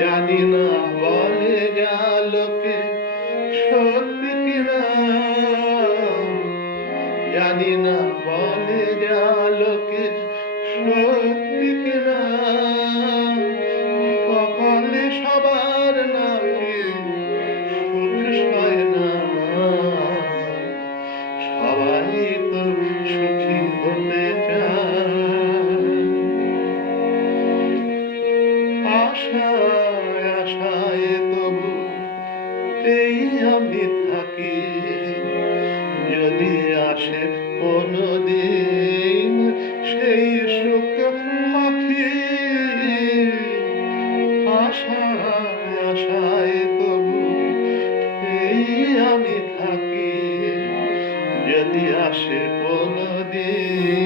জানি না বলে যা লোকে সত্যি কিনা জানি না বলে যা লোকে সত্যি কিনা কপালে সবার নাকি সুখ সয় না। সবাই তো সুখী হতে চায়। আশা এই আমি থাকি। যদি আসে কোনদিন সেই সুখ মাখি। আশায় আশায় তবু এই আমি থাকি। যদি আসে কোনদিন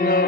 Amen.